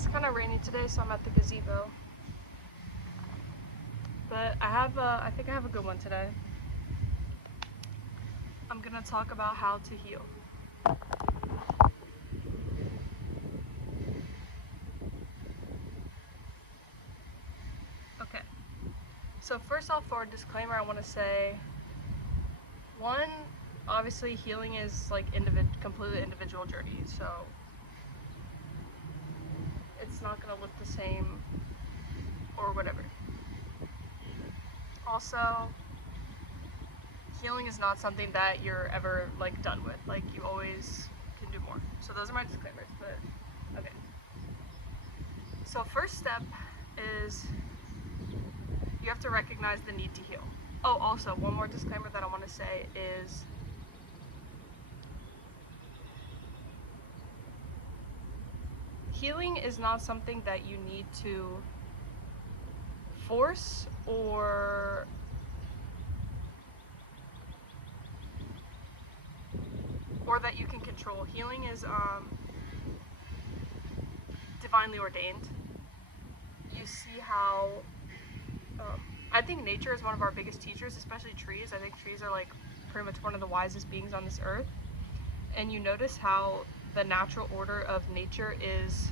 It's kind of rainy today, so I'm at the gazebo. But I think I have a good one today. I'm gonna talk about how to heal. Okay. So first off, for a disclaimer, I want to say, one, obviously healing is like completely individual journey, so it's not gonna look the same or whatever. Also, healing is not something that you're ever like done with. Like, you always can do more. So those are my disclaimers, but okay. So first step is you have to recognize the need to heal. Oh, also, one more disclaimer that I want to say is healing is not something that you need to force or that you can control. Healing is divinely ordained. You see how I think nature is one of our biggest teachers, especially trees. I think trees are like pretty much one of the wisest beings on this earth. And you notice how the natural order of nature is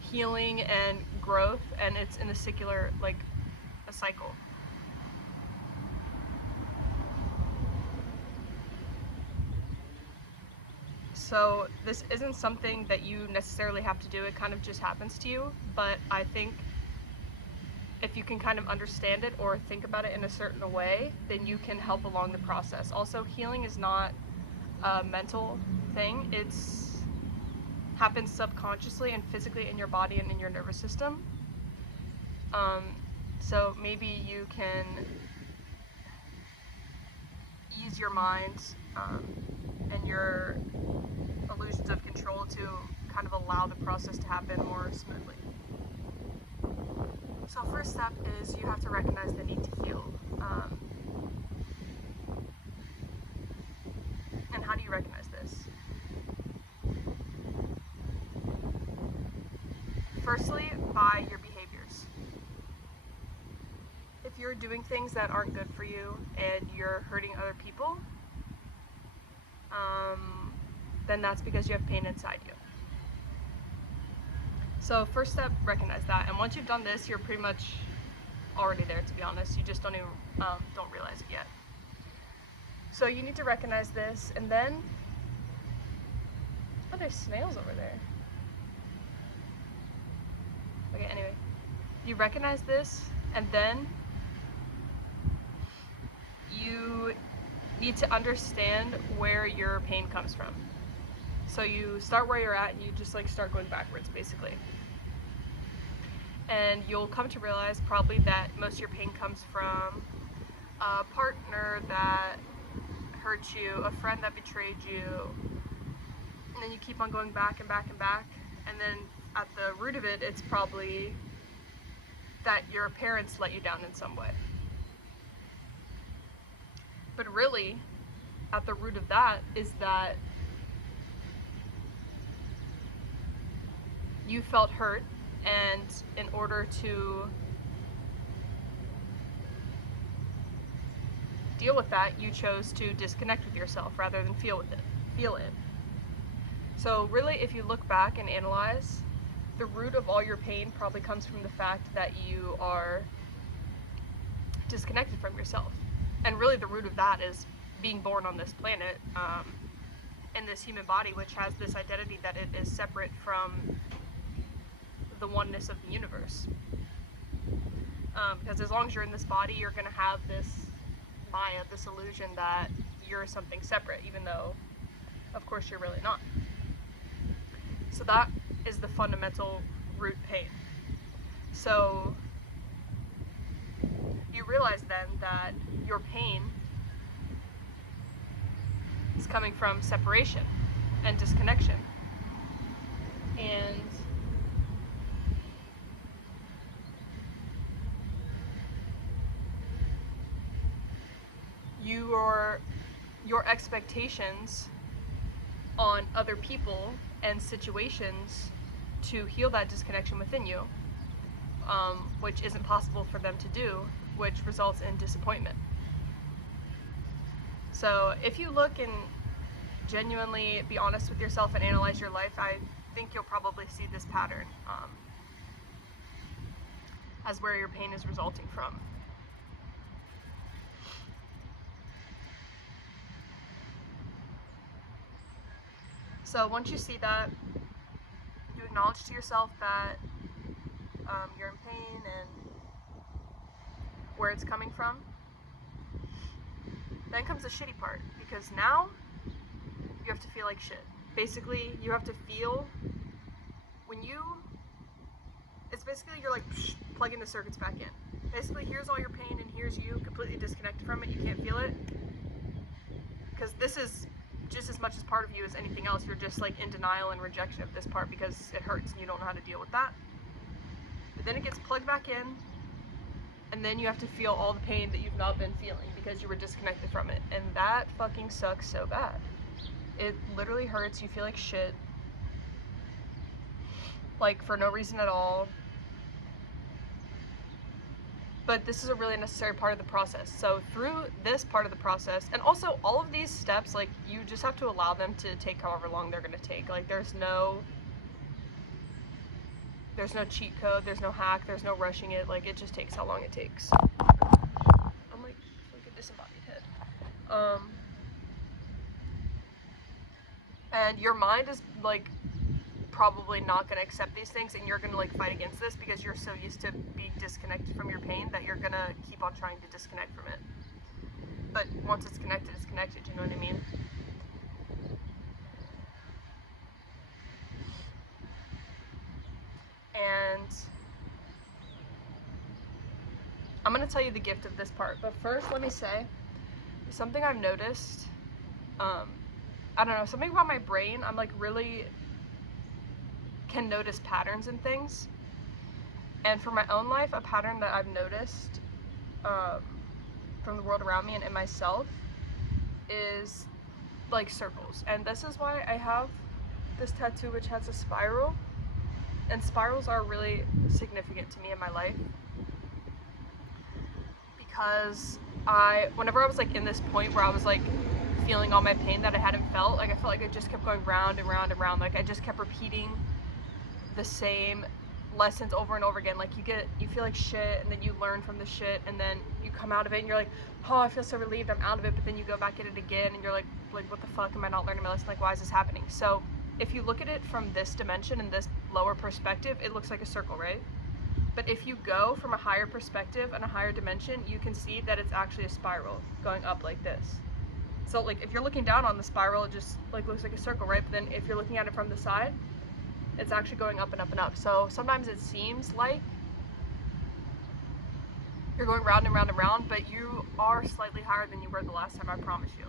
healing and growth, and it's in a secular, like a cycle. So this isn't something that you necessarily have to do, it kind of just happens to you, but I think if you can kind of understand it or think about it in a certain way, then you can help along the process. Also, healing is not a mental thing, it's happens subconsciously and physically in your body and in your nervous system. So maybe you can ease your mind and your illusions of control to kind of allow the process to happen more smoothly. So first step is you have to recognize the need to heal. And how do you recognize this? Firstly, by your behaviors. If you're doing things that aren't good for you and you're hurting other people, then that's because you have pain inside you. So first step, recognize that. And once you've done this, you're pretty much already there, to be honest. You just don't even don't realize it yet. So you need to recognize this, and then, oh, there's snails over there. Okay, anyway, you recognize this, and then you need to understand where your pain comes from. So you start where you're at and you just like start going backwards, basically. And you'll come to realize probably that most of your pain comes from a partner that hurt you, a friend that betrayed you, and then you keep on going back and back and back, and then at the root of it, it's probably that your parents let you down in some way. But really, at the root of that is that you felt hurt, and in order to deal with that, you chose to disconnect with yourself rather than feel it. So really, if you look back and analyze, the root of all your pain probably comes from the fact that you are disconnected from yourself. And really the root of that is being born on this planet, in this human body, which has this identity that it is separate from the oneness of the universe. Because as long as you're in this body, you're going to have this Maya, this illusion that you're something separate, even though, of course, you're really not. So that is the fundamental root pain. So you realize then that your pain is coming from separation and disconnection. And your expectations on other people and situations to heal that disconnection within you, which isn't possible for them to do, which results in disappointment. So if you look and genuinely be honest with yourself and analyze your life, I think you'll probably see this pattern as where your pain is resulting from. So once you see that, you acknowledge to yourself that you're in pain and where it's coming from. Then comes the shitty part, because now you have to feel like shit. Basically, you have to feel it's basically you're like plugging the circuits back in. Basically, here's all your pain and here's you completely disconnected from it. You can't feel it. Because this is just as much as part of you as anything else. You're just like in denial and rejection of this part because it hurts and you don't know how to deal with that. But then it gets plugged back in, and then you have to feel all the pain that you've not been feeling because you were disconnected from it. And that fucking sucks so bad. It literally hurts. You feel like shit. Like, for no reason at all. But this is a really necessary part of the process. So through this part of the process, and also all of these steps, like, you just have to allow them to take however long they're going to take. Like, there's no cheat code, there's no hack, there's no rushing it. Like, it just takes how long it takes. I'm like a disembodied head. And your mind is like probably not going to accept these things, and you're going to like fight against this because you're so used to being disconnected from your pain that you're going to keep on trying to disconnect from it. But once it's connected, you know what I mean? And I'm going to tell you the gift of this part, but first let me say something I've noticed. I don't know, something about my brain. I'm like really can notice patterns in things. And for my own life, a pattern that I've noticed from the world around me and in myself is like circles. And this is why I have this tattoo which has a spiral. And spirals are really significant to me in my life. Because whenever I was like in this point where I was like feeling all my pain that I hadn't felt, like I felt like I just kept going round and round and round. Like I just kept repeating the same lessons over and over again. Like you feel like shit, and then you learn from the shit, and then you come out of it and you're like, oh, I feel so relieved I'm out of it. But then you go back at it again and you're like what the fuck, am I not learning my lesson? Like, why is this happening? So if you look at it from this dimension and this lower perspective, it looks like a circle, right? But if you go from a higher perspective and a higher dimension, you can see that it's actually a spiral going up like this. So like if you're looking down on the spiral, it just like looks like a circle, right? But then if you're looking at it from the side, it's actually going up and up and up. So sometimes it seems like you're going round and round and round, but you are slightly higher than you were the last time, I promise you.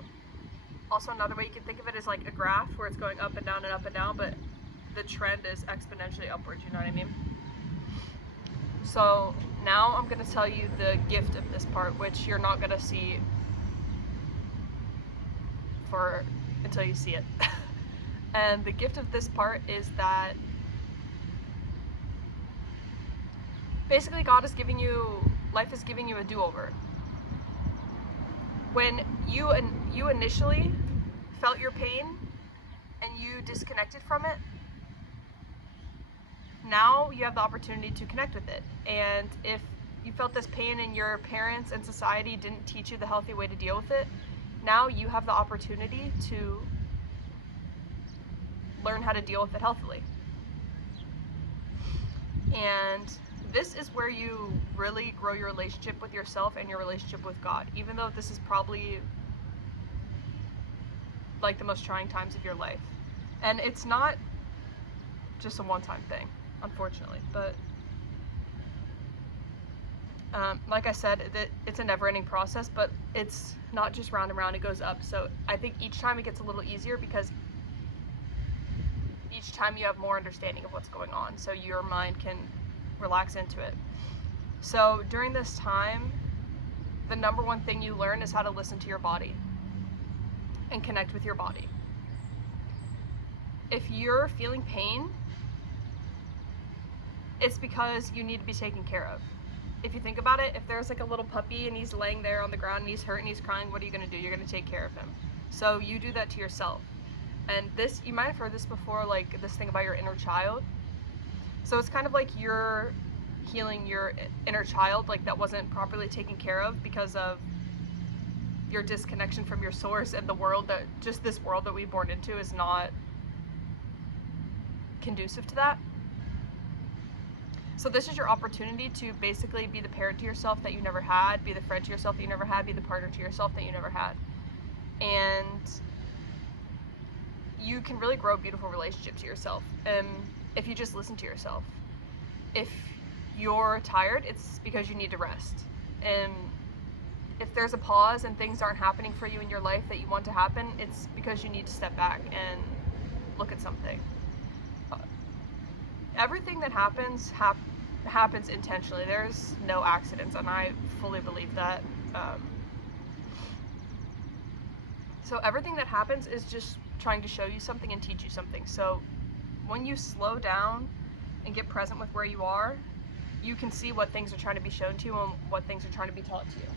Also, another way you can think of it is like a graph where it's going up and down and up and down, but the trend is exponentially upwards, you know what I mean? So now I'm going to tell you the gift of this part, which you're not going to see until you see it. And the gift of this part is that basically life is giving you a do-over. When you initially felt your pain and you disconnected from it, now you have the opportunity to connect with it. And if you felt this pain and your parents and society didn't teach you the healthy way to deal with it, now you have the opportunity to learn how to deal with it healthily. And this is where you really grow your relationship with yourself and your relationship with God, even though this is probably like the most trying times of your life. And it's not just a one-time thing, unfortunately, but like I said, it's a never-ending process, but it's not just round and round, it goes up. So I think each time it gets a little easier because each time you have more understanding of what's going on, so your mind can relax into it. So during this time, the number one thing you learn is how to listen to your body and connect with your body. If you're feeling pain, it's because you need to be taken care of. If you think about it, if there's like a little puppy and he's laying there on the ground and he's hurt and he's crying, what are you going to do? You're going to take care of him. So you do that to yourself. And this, you might have heard this before, like this thing about your inner child. So it's kind of like you're healing your inner child, like that wasn't properly taken care of because of your disconnection from your source, and the world that, just this world that we've born into is not conducive to that. So this is your opportunity to basically be the parent to yourself that you never had, be the friend to yourself that you never had, be the partner to yourself that you never had. And you can really grow a beautiful relationship to yourself if you just listen to yourself. If you're tired, it's because you need to rest. And if there's a pause and things aren't happening for you in your life that you want to happen, it's because you need to step back and look at something. Everything that happens happens intentionally. There's no accidents, and I fully believe that. So everything that happens is just trying to show you something and teach you something. So when you slow down and get present with where you are, you can see what things are trying to be shown to you and what things are trying to be taught to you.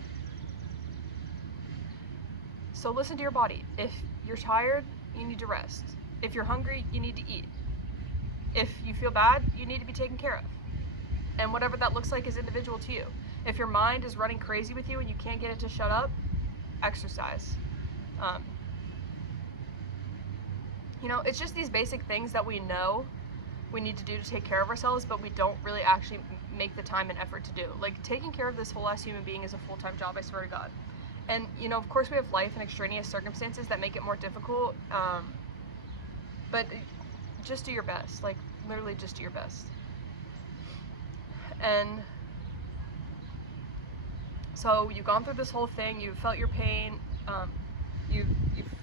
So listen to your body. If you're tired, you need to rest. If you're hungry, you need to eat. If you feel bad, you need to be taken care of. And whatever that looks like is individual to you. If your mind is running crazy with you and you can't get it to shut up, exercise. It's just these basic things that we know we need to do to take care of ourselves, but we don't really actually make the time and effort to do. Like, taking care of this whole ass human being is a full-time job, I swear to God. And, of course we have life and extraneous circumstances that make it more difficult, but just do your best. Like, literally just do your best. And so you've gone through this whole thing, you've felt your pain, you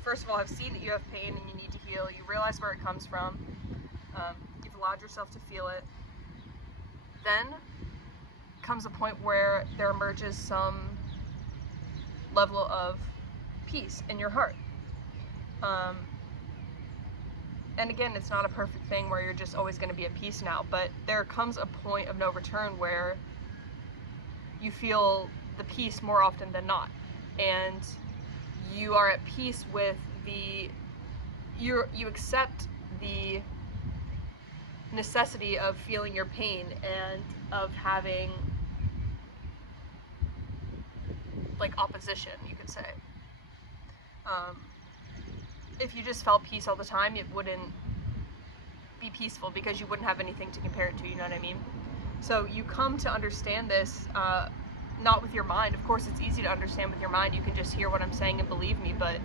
first of all have seen that you have pain and you need to heal, you realize where it comes from, you've allowed yourself to feel it. Then comes a point where there emerges some level of peace in your heart. And again, it's not a perfect thing where you're just always going to be at peace now, but there comes a point of no return where you feel the peace more often than not, and you are at peace with you accept the necessity of feeling your pain and of having like opposition, you could say. If you just felt peace all the time, it wouldn't be peaceful because you wouldn't have anything to compare it to, you know what I mean? So you come to understand this, not with your mind. Of course, it's easy to understand with your mind. You can just hear what I'm saying and believe me, but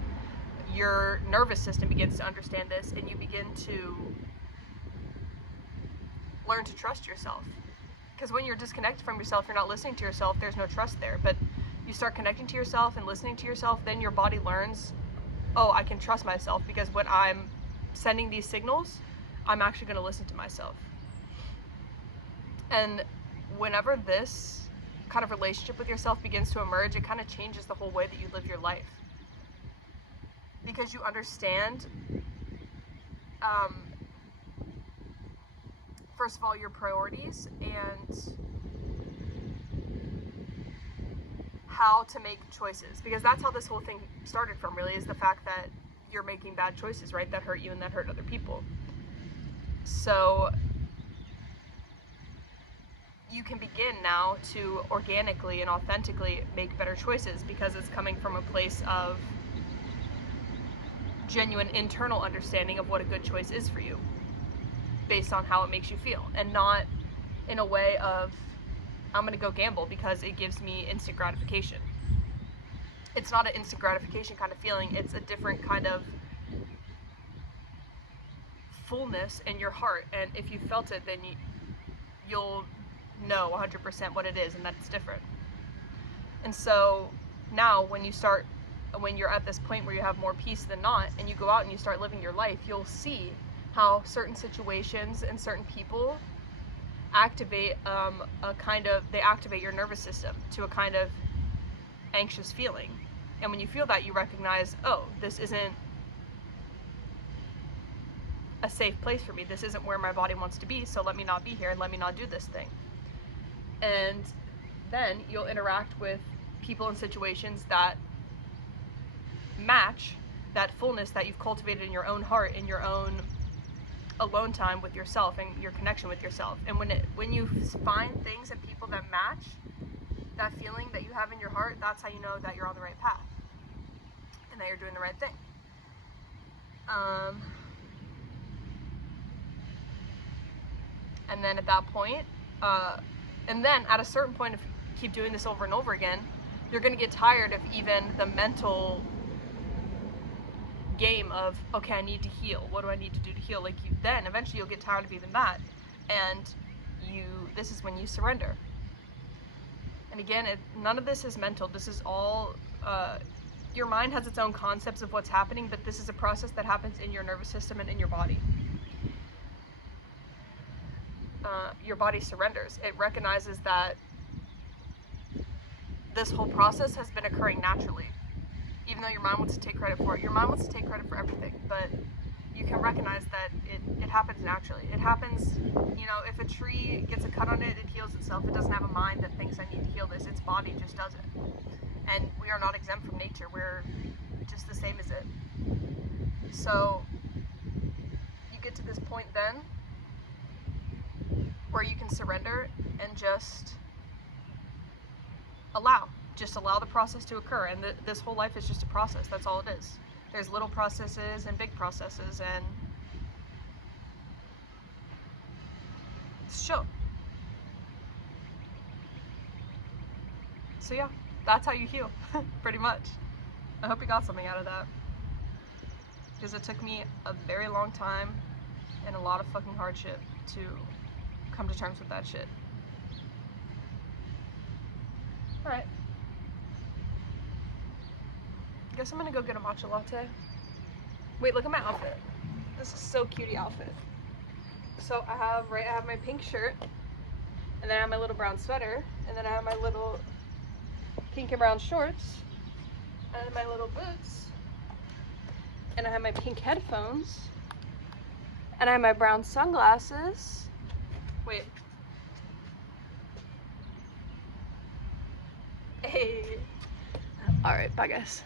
your nervous system begins to understand this, and you begin to learn to trust yourself. Because when you're disconnected from yourself, you're not listening to yourself, there's no trust there. But you start connecting to yourself and listening to yourself, then your body learns, oh, I can trust myself, because when I'm sending these signals, I'm actually going to listen to myself. And whenever this kind of relationship with yourself begins to emerge, it kind of changes the whole way that you live your life. Because you understand, first of all, your priorities and how to make choices. Because that's how this whole thing started from, really, is the fact that you're making bad choices, right, that hurt you and that hurt other people. So you can begin now to organically and authentically make better choices, because it's coming from a place of genuine internal understanding of what a good choice is for you, based on how it makes you feel, and not in a way of, I'm gonna go gamble because it gives me instant gratification. It's not an instant gratification kind of feeling, it's a different kind of fullness in your heart, and if you felt it, then you'll know 100% what it is, and that's different. And so now when you're at this point where you have more peace than not, and you go out and you start living your life, you'll see how certain situations and certain people activate they activate your nervous system to a kind of anxious feeling. And when you feel that, you recognize, oh, this isn't a safe place for me. This isn't where my body wants to be, so let me not be here and let me not do this thing. And then you'll interact with people and situations that match that fullness that you've cultivated in your own heart, in your own alone time with yourself and your connection with yourself. And when you find things and people that match that feeling that you have in your heart, that's how you know that you're on the right path and that you're doing the right thing. And then at that point, and then at a certain point, if you keep doing this over and over again, you're going to get tired of even the mental game of, okay, I need to heal. What do I need to do to heal? Like, then eventually you'll get tired of even that, and this is when you surrender. And again, none of this is mental. This is all, your mind has its own concepts of what's happening, but this is a process that happens in your nervous system and in your body. Your body surrenders. It recognizes that this whole process has been occurring naturally. Even though your mind wants to take credit for it. Your mind wants to take credit for everything, but you can recognize that it happens naturally. It happens, if a tree gets a cut on it, it heals itself. It doesn't have a mind that thinks, I need to heal this. Its body just does it. And we are not exempt from nature. We're just the same as it. So you get to this point then where you can surrender and just allow the process to occur. And this whole life is just a process. That's all it is. There's little processes and big processes, and it's chill. So yeah, that's how you heal, pretty much. I hope you got something out of that, because it took me a very long time and a lot of fucking hardship to come to terms with that shit. Alright. Guess I'm gonna go get a matcha latte. Wait, look at my outfit. This is so cutie outfit. So I have my pink shirt, and then I have my little brown sweater, and then I have my little pink and brown shorts, and my little boots, and I have my pink headphones, and I have my brown sunglasses. Wait. Hey. Alright, bye guys.